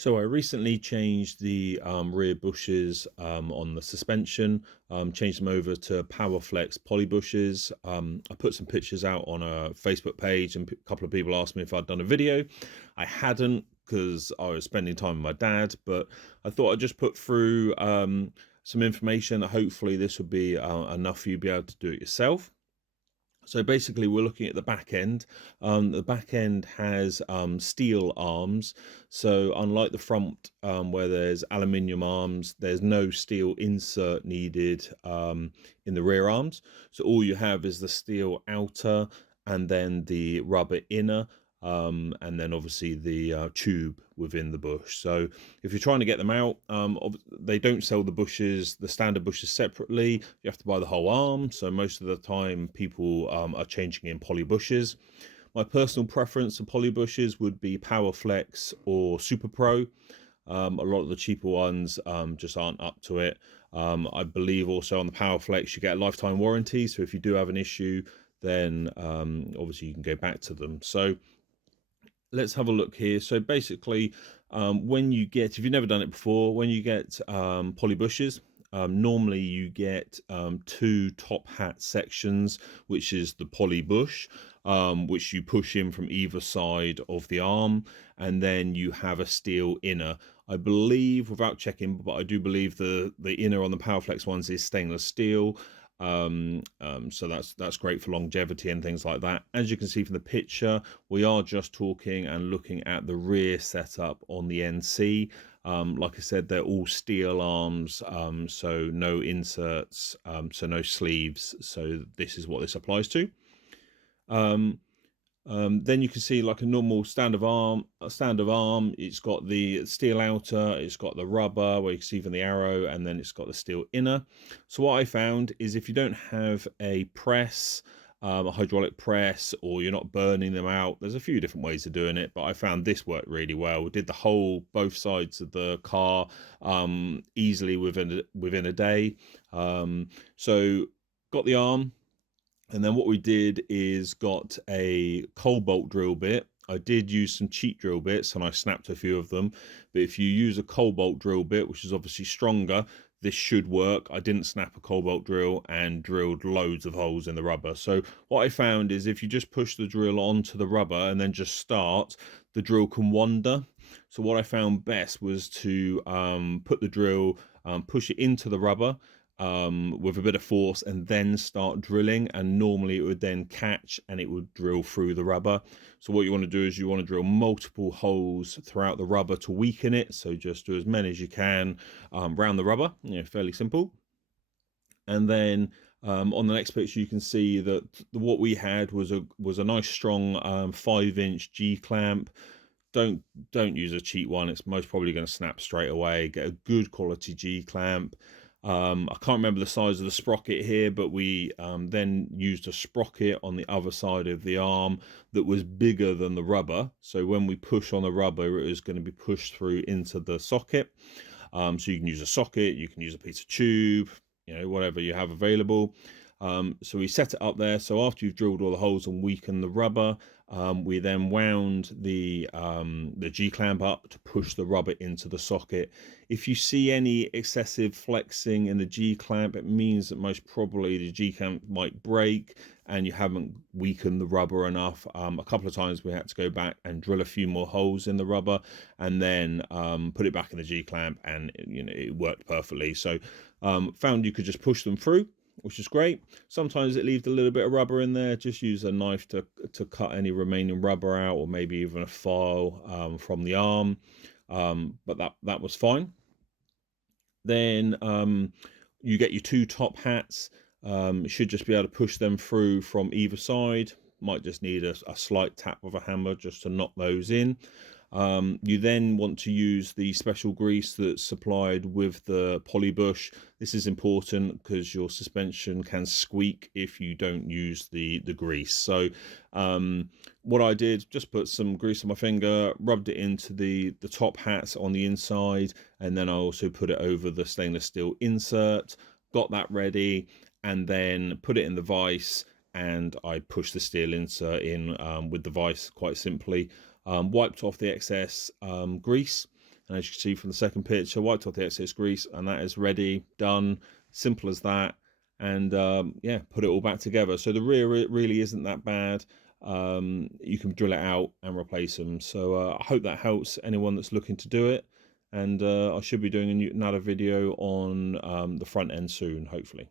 So I recently changed the rear bushes on the suspension, changed them over to Powerflex poly bushes. I put some pictures out on a Facebook page, and a couple of people asked me if I'd done a video. I hadn't because I was spending time with my dad, but I thought I'd just put through some information that hopefully this would be enough for you to be able to do it yourself. So basically, we're looking at the back end. The back end has steel arms. So unlike the front, where there's aluminium arms, there's no steel insert needed in the rear arms. So all you have is the steel outer and then the rubber inner. And then obviously the tube within the bush. So if you're trying to get them out, they don't sell the standard bushes separately. You have to buy the whole arm. So most of the time, people are changing in poly bushes. My personal preference for poly bushes would be Powerflex or Super Pro. A lot of the cheaper ones just aren't up to it. I believe also on the Powerflex you get a lifetime warranty. So if you do have an issue, then obviously you can go back to them. So let's have a look here. So basically, if you've never done it before, when you get poly bushes, normally you get two top hat sections, which is the poly bush, which you push in from either side of the arm, and then you have a steel inner. I believe, without checking, but I do believe the inner on the Powerflex ones is stainless steel. So that's great for longevity and things like that. As you can see from the picture, we are just talking and looking at the rear setup on the NC. Like I said, they're all steel arms, so no inserts, so no sleeves. So this is what this applies to. Then you can see like a normal standard arm. It's got the steel outer, it's got the rubber where you can see from the arrow, and then it's got the steel inner. So what I found is if you don't have a press, a hydraulic press, or you're not burning them out, there's a few different ways of doing it, but I found this worked really well. We did both sides of the car easily within a day. So got the arm. And then what we did is got a cold bolt drill bit. I did use some cheat drill bits and I snapped a few of them. But if you use a cold bolt drill bit, which is obviously stronger, this should work. I didn't snap a cold bolt drill and drilled loads of holes in the rubber. So what I found is if you just push the drill onto the rubber and then just start, the drill can wander. So what I found best was to put the drill, push it into the rubber, with a bit of force and then start drilling, and normally it would then catch and it would drill through the rubber. So what you want to do is you want to drill multiple holes throughout the rubber to weaken it. So just do as many as you can around the rubber, fairly simple. And then on the next picture you can see that what we had was a nice strong 5-inch G clamp. Don't use a cheap one, it's most probably going to snap straight away. Get a good quality G clamp. I can't remember the size of the sprocket here, but we then used a sprocket on the other side of the arm that was bigger than the rubber. So when we push on the rubber, it was going to be pushed through into the socket. So you can use a socket, you can use a piece of tube, whatever you have available. So we set it up there. So after you've drilled all the holes and weakened the rubber, we then wound the G clamp up to push the rubber into the socket. If you see any excessive flexing in the G clamp, it means that most probably the G clamp might break and you haven't weakened the rubber enough. A couple of times we had to go back and drill a few more holes in the rubber and then put it back in the G clamp, and it worked perfectly. So found you could just push them through, which is great. Sometimes it leaves a little bit of rubber in there. Just use a knife to cut any remaining rubber out, or maybe even a file from the arm. But that was fine. Then you get your two top hats. You should just be able to push them through from either side. Might just need a slight tap of a hammer just to knock those in. You then want to use the special grease that's supplied with the poly bush. This is important because your suspension can squeak if you don't use the grease. So what I did, just put some grease on my finger, rubbed it into the top hats on the inside, and then I also put it over the stainless steel insert, got that ready, and then put it in the vise, and I pushed the steel insert in with the vise quite simply. Wiped off the excess grease, And as you can see from the second picture, wiped off the excess grease, and that is ready, done, simple as that. And yeah, put it all back together. So the rear really isn't that bad. You can drill it out and replace them. So I hope that helps anyone that's looking to do it. And I should be doing another video on the front end soon, hopefully.